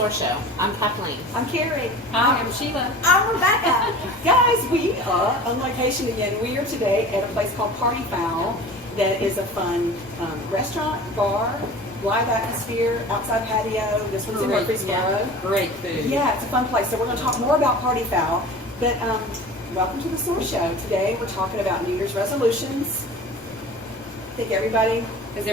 SOAR Show. I'm Kathleen. I'm Carrie. Hi, I'm Sheila. I'm Rebecca. Guys, we are on location again. We are today at a place called Fowl that is a fun restaurant, bar, live atmosphere, outside patio. This one's in Murfreesboro. Great food. Yeah, it's a fun place. So we're going to talk more about Fowl. But welcome to the SOAR Show. Today we're talking about New Year's resolutions. I think everybody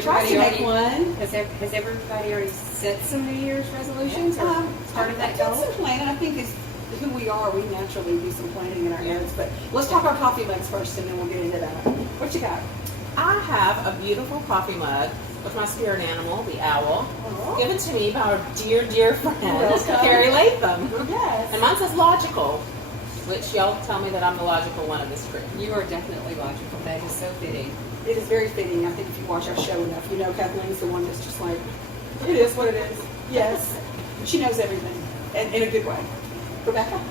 tries to make one. Has everybody already set some New Year's resolutions or started that goal? Some planning. I think it's who we are. We naturally do some planning in our heads. But let's talk our coffee mugs first, and then we'll get into that. What you got? I have a beautiful coffee mug with my spirit animal, the owl, given to me by our dear, dear friend, Carrie Latham. Yes. And mine says logical, which y'all tell me that I'm the logical one of this group. You are definitely logical. That is so fitting. It is very fitting. I think if you watch our show enough, you know Kathleen's the one that's just like, it is what it is. Yes. She knows everything, and in a good way. Rebecca?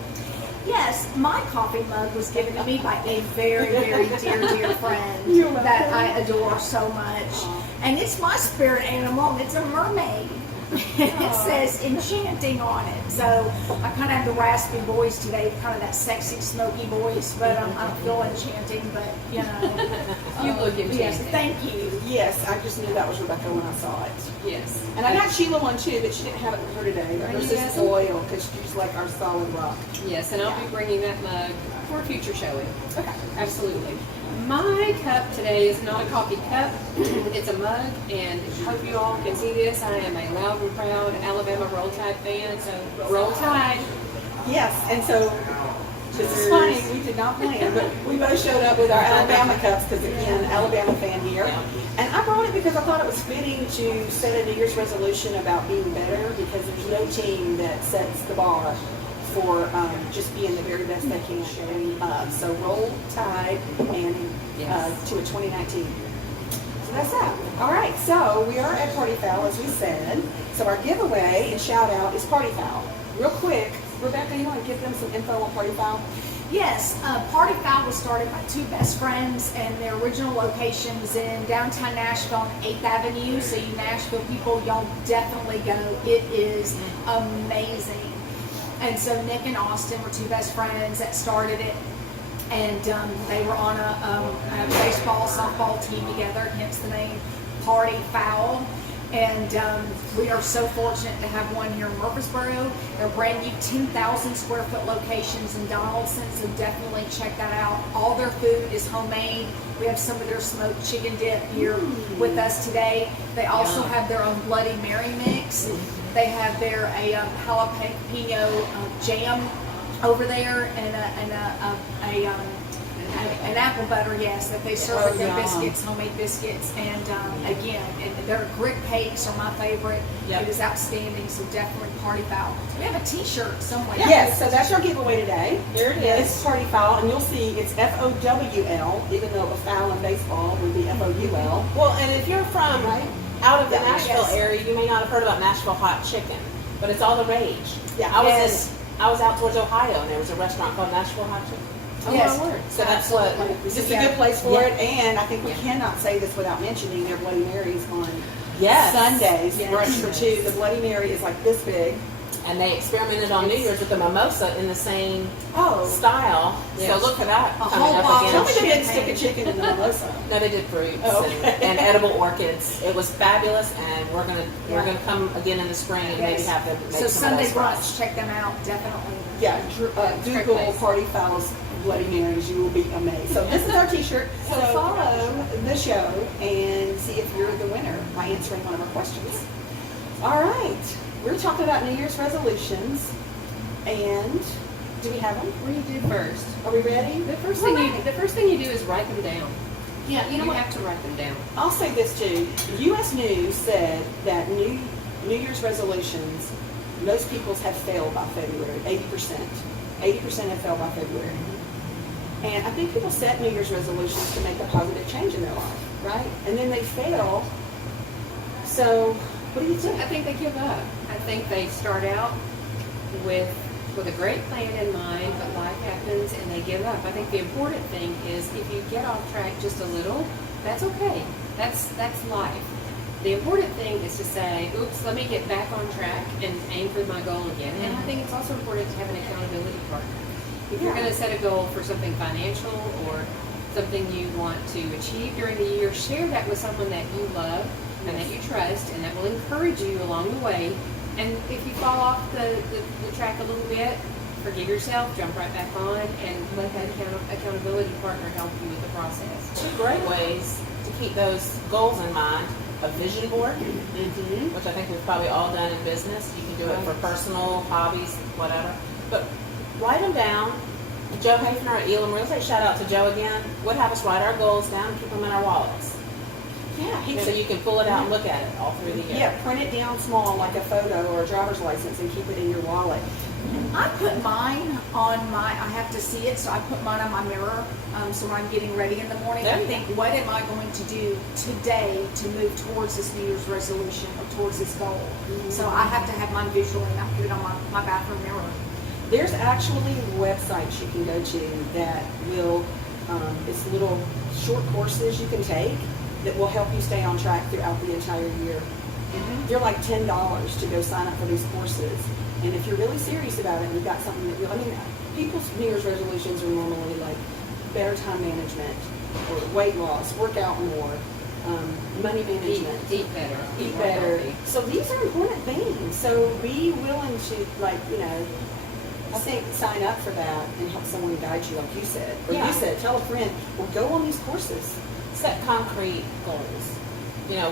Yes, my coffee mug was given to me by a very, very dear friend You're welcome. that I adore so much. And it's my spirit animal, and it's a mermaid. It says enchanting on it. So I kind of have the raspy voice today, kind of that sexy, smoky voice, but I don't feel enchanting, but you know. You look enchanting. Yes, thank you. Yes, I just knew that was Rebecca when I saw it. Yes. And I got Sheila one too, but she didn't have it with her today. But hers is oil, because she's like our solid rock. Yes, and I'll be bringing that mug for a future showing. Okay. Absolutely. My cup today is not a coffee cup. It's a mug, and I hope you all can see this. I am a loud and proud Alabama Roll Tide fan, so Roll Tide. Yes, and so this is funny. We did not plan, but we both showed up with our Alabama cups because, again, Alabama fan here. And I brought it because I thought it was fitting to set a New Year's resolution about being better, because there's no team that sets the bar for just being the very best they can showing up. So Roll Tide and to a 2019. So that's that. All right, so we are at Fowl, as we said. So our giveaway and shout out is Fowl. Real quick, Rebecca, you want to give them some info on Fowl? Yes, Fowl was started by two best friends, and their original location was in downtown Nashville on 8th Avenue. So you Nashville people, y'all definitely go. It is amazing. And so Nick and Austin were two best friends that started it, and they were on a baseball, softball team together, hence the name Fowl. And we are so fortunate to have one here in Murfreesboro. They're brand new 10,000 square foot locations in Donaldson, so definitely check that out. All their food is homemade. We have some of their smoked chicken dip here with us today. They also have their own Bloody Mary mix. They have their jalapeno jam over there, and an apple butter, yes, that they serve with their biscuits, homemade biscuits, and again, and their grit cakes are my favorite. It is outstanding, so definitely Fowl. We have a T-shirt somewhere. Yes, so that's your giveaway today. Here it is. It's Fowl, and you'll see it's Fowl, even though a foul in baseball would be FOUL. Well, and if you're from out of the Nashville area, you may not have heard about Nashville hot chicken, but it's all the rage. Yeah. I was out towards Ohio, and there was a restaurant called Nashville Hot Chicken. Oh, Yes. my word. So that's what. This is a good place for it, and I think we cannot say this without mentioning their Bloody Marys on Sundays. Brunch for two. The Bloody Mary is like this big. And they experimented on New Year's with the mimosa in the same style. Yes. So look for that coming whole up bottle. Tell me again. they didn't stick a chicken in the mimosa. No, they did fruits okay. and edible orchids. It was fabulous, and we're gonna come again in the spring and maybe have them make So some Sunday of those for us. brunch, check them out, definitely. Yeah, Google Fowl's Bloody Marys. You will be amazed. So this is our T-shirt. So follow the show and see if you're the winner by answering one of our questions. All right. We're talking about New Year's resolutions, and do we have them? What do you do first? Are we ready? The first thing you do is write them down. Yeah, You have to write them down. I'll say this too. U.S. News said that New Year's resolutions, most people's have failed by February, 80%. 80% have failed by February. And I think people set New Year's resolutions to make a positive change in their life, right? And then they fail. So what do you think? I think they give up. I think they start out with a great plan in mind, but life happens and they give up. I think the important thing is if you get off track just a little, that's okay. That's life. The important thing is to say, oops, let me get back on track and aim for my goal again. And I think it's also important to have an accountability partner. If you're going to set a goal for something financial or something you want to achieve during the year, share that with someone that you love and that you trust, and that will encourage you along the way. And if you fall off the track a little bit, forgive yourself, jump right back on, and let that accountability partner help you with the process. Two great ways to keep those goals in mind. A vision board, which I think we've probably all done in business. You can do it for personal, hobbies, whatever. But write them down. Joe Hafner at Elam Real Estate, shout out to Joe again, would have us write our goals down and keep them in our wallets. Yeah, So you can pull it out and look at it all through the year. Yeah, print it down small like a photo or a driver's license and keep it in your wallet. I put mine on I have to see it, so I put mine on my mirror. So when I'm getting ready in the morning, There I you think, what am I going to do today to move towards this New Year's resolution or towards this goal? So I have to have mine visually, and I put it on my bathroom mirror. There's actually websites you can go to that will, it's little short courses you can take that will help you stay on track throughout the entire year. They're like $10 to go sign up for these courses. And if you're really serious about it and you've got something that people's New Year's resolutions are normally like better time management or weight loss, work out more, money management. Eat better. Eat more better. healthy. So these are important things. So be willing to, I think sign up for that and help someone guide you, like you said. Or Yeah. you said, tell a friend, well, go on these courses. Set concrete goals.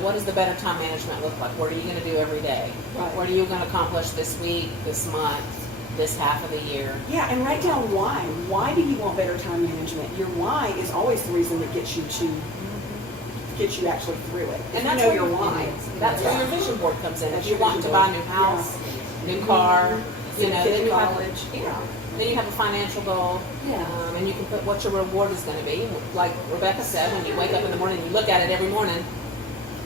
What does the better time management look like? What are you going to do every day? Right. What are you going to accomplish this week, this month, this half of the year? Yeah, and write down why. Why do you want better time management? Your why is always the reason that gets you actually through it. And If that's you know where your why. That's where your vision board comes in. That's If you your want to vision buy a board. new house, new car, Send a kid then to you have college. then you have a financial goal, and you can put what your reward is going to be. Like Rebecca said, when you wake up in the morning, you look at it every morning.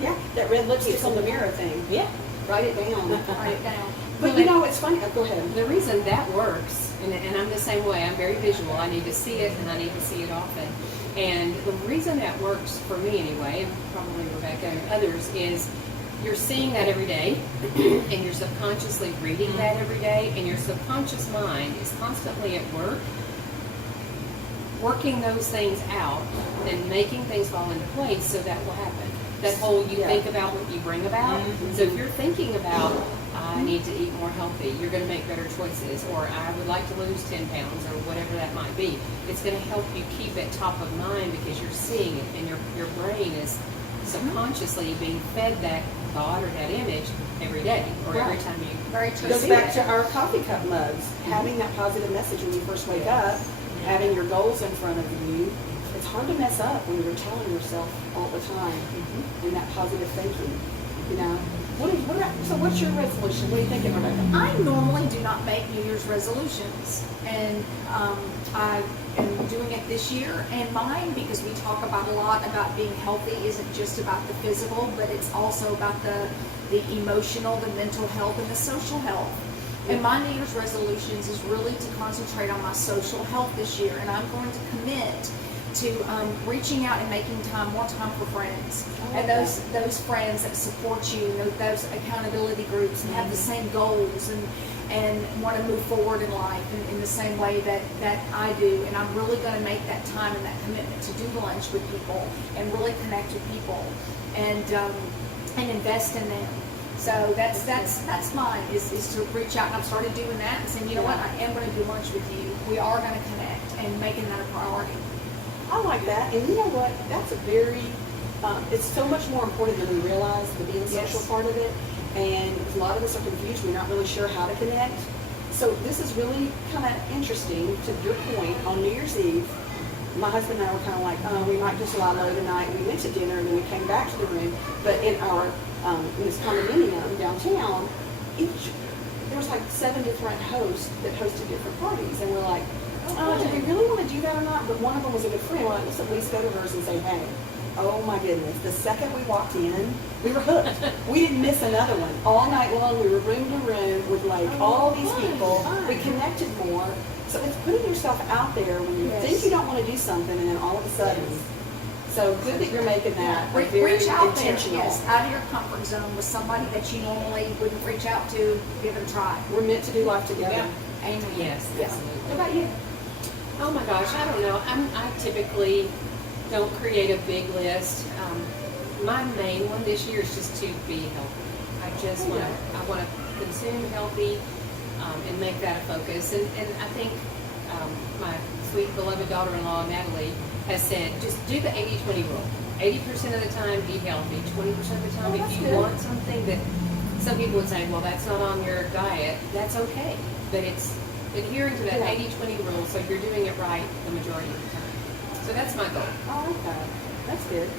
Yeah, that red lipstick on the mirror thing. Yeah. Write it down. Write it down. But it's funny. Go ahead. The reason that works, and I'm the same way, I'm very visual. I need to see it, and I need to see it often. And the reason that works for me anyway, and probably Rebecca and others, is you're seeing that every day, and you're subconsciously reading that every day, and your subconscious mind is constantly at work, working those things out, and making things fall into place so that will happen. That whole you think about what you bring about. So if you're thinking about, I need to eat more healthy, you're going to make better choices, or I would like to lose 10 pounds, or whatever that might be. It's going to help you keep it top of mind because you're seeing it, and your brain is subconsciously being fed that thought or that image every day, or every time you Very true. Goes back to our coffee cup mugs. Having that positive message when you first wake up, having your goals in front of you. It's hard to mess up when you're telling yourself all the time in that positive thinking. So what's your resolution? What are you thinking, Rebecca? I normally do not make New Year's resolutions, and I am doing it this year. And mine, because we talk about a lot about being healthy, isn't just about the physical, but it's also about the emotional, the mental health, and the social health. And my New Year's resolutions is really to concentrate on my social health this year, and I'm going to commit to reaching out and making more time for friends, and those friends that support you, those accountability groups, and have the same goals and want to move forward in life in the same way that I do. And I'm really going to make that time and that commitment to do lunch with people and really connect with people and invest in them. So that's mine is to reach out, and I've started doing that and saying, what, I am going to do lunch with you. We are going to connect, and making that a priority. I like that, and you know what? That's a very, it's so much more important than we realize, the being social part of it, and a lot of us are confused, we're not really sure how to connect. So this is really kind of interesting, to your point. On New Year's Eve, my husband and I were kind of like, we might just lie low tonight, and we went to dinner, and then we came back to the room, but in our, in this condominium downtown, there was like 7 different hosts that hosted different parties, and we're like, did we really want to do that or not? But one of them was a good friend. We're like, let's at least go to hers and say, hey, oh my goodness. The second we walked in, we were hooked. We didn't miss another one. All night long, we were room to room with all these people. We connected more. So it's putting yourself out there when you think you don't want to do something, and then all of a sudden, So good that you're making that a very Reach out there, intentional. yes, out of your comfort zone with somebody that you normally wouldn't reach out to, give it a try. We're meant to do life together. Yeah. Amen. Yes, Yeah. absolutely. What about you? Oh my gosh, I don't know. I typically don't create a big list. My main one this year is just to be healthy. I just want to, I want to consume healthy and make that a focus. And I think my sweet beloved daughter-in-law, Natalie, has said, just do the 80-20 rule. 80% of the time, be healthy. 20% of the time, Oh, if that's you good. want something that some people would say, well, that's not on your diet, that's okay. But it's adhering to that Yeah. 80-20 rule, so you're doing it right the majority of the time. So that's my goal. Oh, okay. That's good.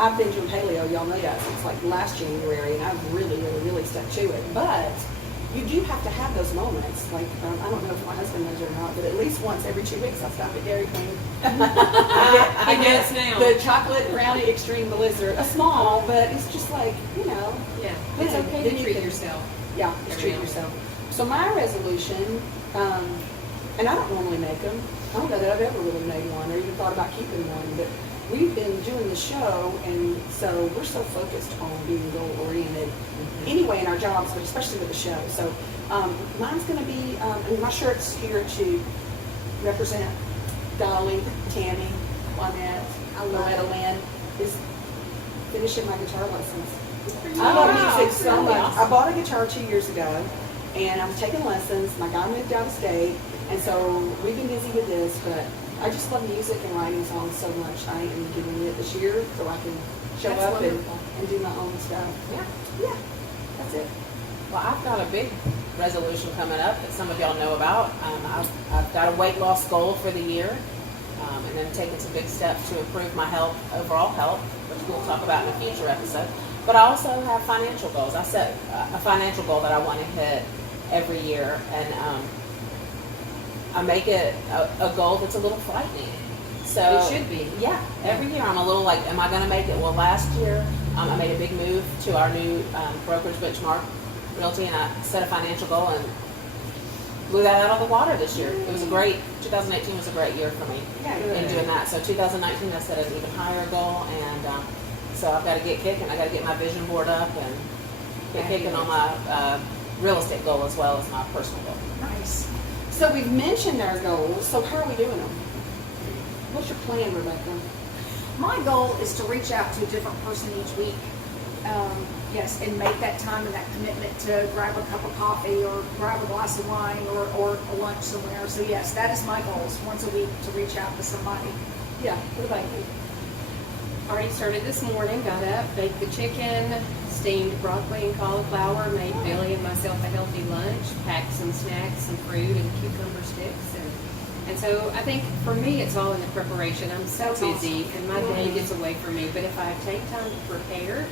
I've been doing paleo, y'all know that, since like last January, and I've really stuck to it. But you do have to have those moments. Like, I don't know if my husband knows or not, but at least once every 2 weeks I stop at Dairy Queen. I He get does now. the chocolate brownie extreme blizzard. A small, but it's just like, you know, Yeah, Then- it's okay then to you treat can- yourself. yeah, just treat Every now and yourself. So my resolution, and I don't normally make them. I don't know that I've ever really made one or even thought about keeping one, but we've been doing the show, and so we're so focused on being goal-oriented anyway in our jobs, but especially with the show. So mine's going to be, and my shirt's here to represent Dolly, Tammy, Lynette, Loretta Lynn, is finishing my guitar lessons. I love music so much. I bought a guitar 2 years ago, and I was taking lessons. My guy moved out of state, and so we've been busy with this, but I just love music and writing songs so much. I am getting it this year so I can show That's up and wonderful. do my own stuff. Yeah. Yeah, that's it. Well, I've got a big resolution coming up that some of y'all know about. I've got a weight loss goal for the year, and then taking some big steps to improve my health, overall health, which we'll talk about in a future episode. But I also have financial goals. I set a financial goal that I want to hit every year, and I make it a goal that's a little frightening. So It should be. Yeah, every year I'm a little like, am I going to make it? Well, last year I made a big move to our new brokerage benchmark realty, and I set a financial goal and blew that out of the water this year. It was a great, 2018 was a great year for me in doing that. So 2019 I set an even higher goal, and so I've got to get kicking. I got to get my vision board up and get kicking on my real estate goal as well as my personal goal. Nice. So we've mentioned our goals, so how are we doing them? What's your plan, Rebecca? My goal is to reach out to a different person each week. Yes, and make that time and that commitment to grab a cup of coffee or grab a glass of wine or a lunch somewhere. So yes, that is my goal, is once a week to reach out to somebody. Yeah, what about you? Already started this morning, got up, baked the chicken, steamed broccoli and cauliflower, made Billy and myself a healthy lunch, packed some snacks, some fruit and cucumber sticks. And so I think for me, it's all in the preparation. I'm so That's busy and my day gets away from me. But if I take time to prepare,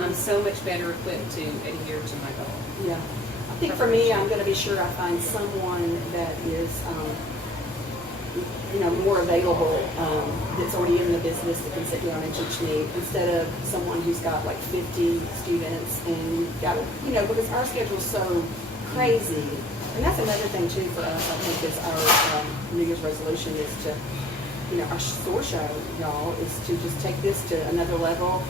I'm so much better equipped to adhere to my goal. Yeah. I think for me, I'm going to be sure I find someone that is, more available, that's already in the business that can sit down and teach me, instead of someone who's got like 50 students and got to, because our schedule is so crazy. And that's another thing too for us, I think, is our New Year's resolution is to, our SOAR show, y'all, is to just take this to another level,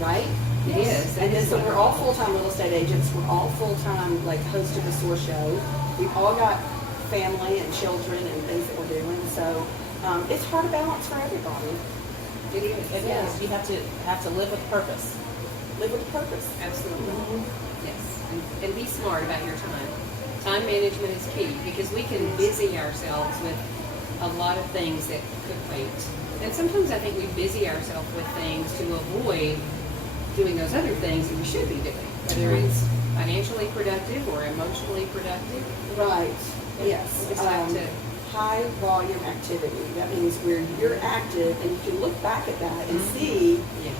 right? It is. And then so we're all full-time real estate agents. We're all full-time, like, hosts of the SOAR show. We've all got family and children and things that we're doing. So it's hard to balance for everybody. It is. It Yeah. is. You have to live with purpose. Live with purpose. Absolutely. Yes. And be smart about your time. Time management is key because we can busy ourselves with a lot of things that could wait. And sometimes I think we busy ourselves with things to avoid doing those other things that we should be doing, whether it's financially productive or emotionally productive. Right. Yes. We just have to. High volume activity. That means where you're active and you can look back at that and see. Yeah.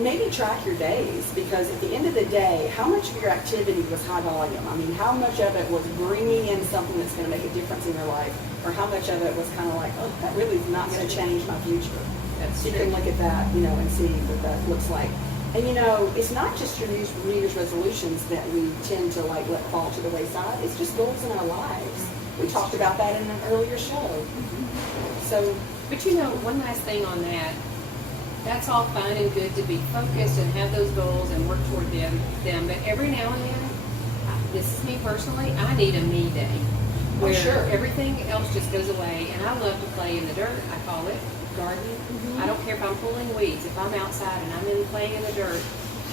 Maybe track your days, because at the end of the day, how much of your activity was high volume? I mean, how much of it was bringing in something that's going to make a difference in your life, or how much of it was kind of like, oh, that really is not going to change my future? That's You true. can look at that, and see what that looks like. And it's not just your New Year's resolutions that we tend to let fall to the wayside. It's just goals in our lives. We talked about that in an earlier show. So, But you know, one last thing on that. That's all fine and good to be focused and have those goals and work toward them. But every now and then, this is me personally, I need a me day. Oh, Where sure. everything else just goes away. And I love to play in the dirt. I call it gardening. I don't care if I'm pulling weeds. If I'm outside and I'm in playing in the dirt,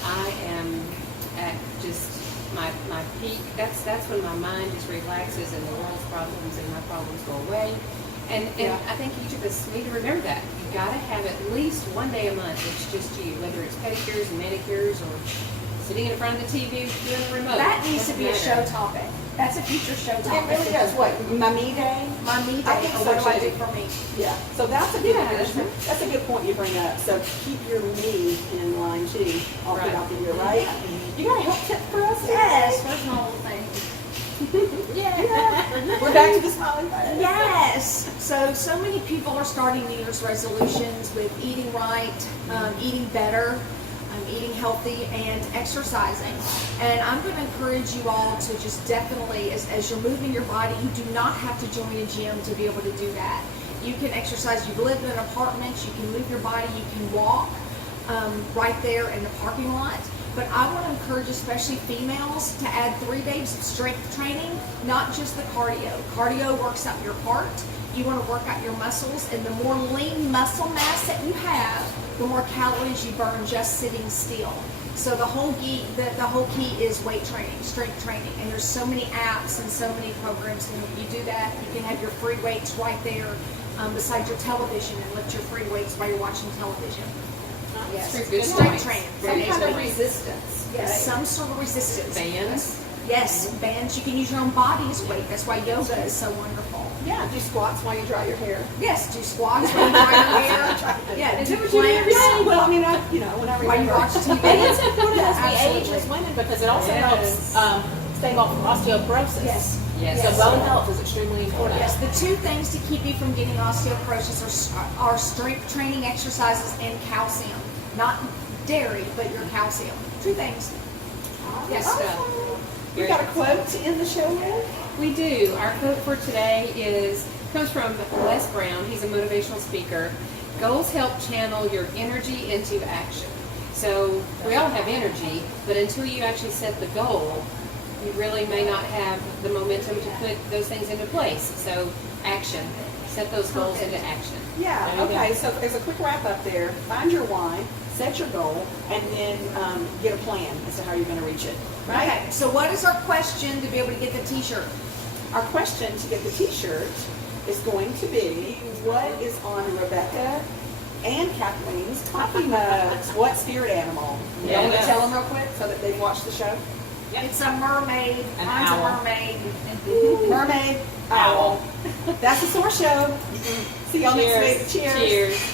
I am at just my peak. That's when my mind just relaxes and the world's problems and my problems go away. And Yeah. I think each of us need to remember that. You gotta have at least one day a month it's just you, whether it's pedicures and manicures or sitting in front of the TV doing a remote. That needs to be a Doesn't show matter. topic. That's a future show it topic. really does. What, my me day? My me I day. think Or so, what do I too. do for me? Yeah. So that's a good, Yeah. that's a good point you bring up. So keep your me in line too, all Right. throughout the year, right? You got a help tip for us? Yes. Where's my little thing? Yeah. We're back to the smiling face. Yes. So many people are starting New Year's resolutions with eating right, eating better, eating healthy, and exercising. And I'm going to encourage you all to just definitely, as you're moving your body, you do not have to join a gym to be able to do that. You can exercise. You live in an apartment. You can move your body. You can walk right there in the parking lot. But I want to encourage especially females to add 3 days of strength training, not just the cardio. Cardio works out your heart. You want to work out your muscles, and the more lean muscle mass that you have, the more calories you burn just sitting still. So the whole key is weight training, strength training, and there's so many apps and so many programs to help you do that. You can have your free weights right there beside your television and lift your free weights while you're watching television. Yes, Good strength point. training. Some kind of Right. resistance. Yes, some sort of resistance. Bands. Yes, bands. You can use your own body as weight. That's why yoga is so wonderful. Yeah, do squats while you dry your hair. Yes, do squats while you dry your hair. Yeah, Is do that what you do? planks Yeah, well, I mean, whenever while you watch TV. And it's important as we age Absolutely. as women because it also Yes. helps stave off osteoporosis. Yes. Yes. So bone health is extremely important. Yes, the two things to keep you from getting osteoporosis are strength training exercises and calcium. Not dairy, but your calcium. Two things. Yes. Awesome. You got a quote to end the show with? We do. Our quote for today comes from Les Brown. He's a motivational speaker. Goals help channel your energy into action. So we all have energy, but until you actually set the goal, you really may not have the momentum to put those things into place. So action. Set those goals into action. Yeah, There you go. okay, so as a quick wrap up there, find your why, set your goal, and then get a plan as to how you're going to reach it, right? Okay, so what is our question to be able to get the t-shirt? Our question to get the t-shirt is going to be, what is on Rebecca and Kathleen's coffee mugs? What spirit animal? You want me to Yes. tell them real quick so that they've watched the show? Yep. It's a mermaid. An Mine's owl. a mermaid. Mermaid, owl. That's the SOAR show. See y'all next week. Cheers. Cheers.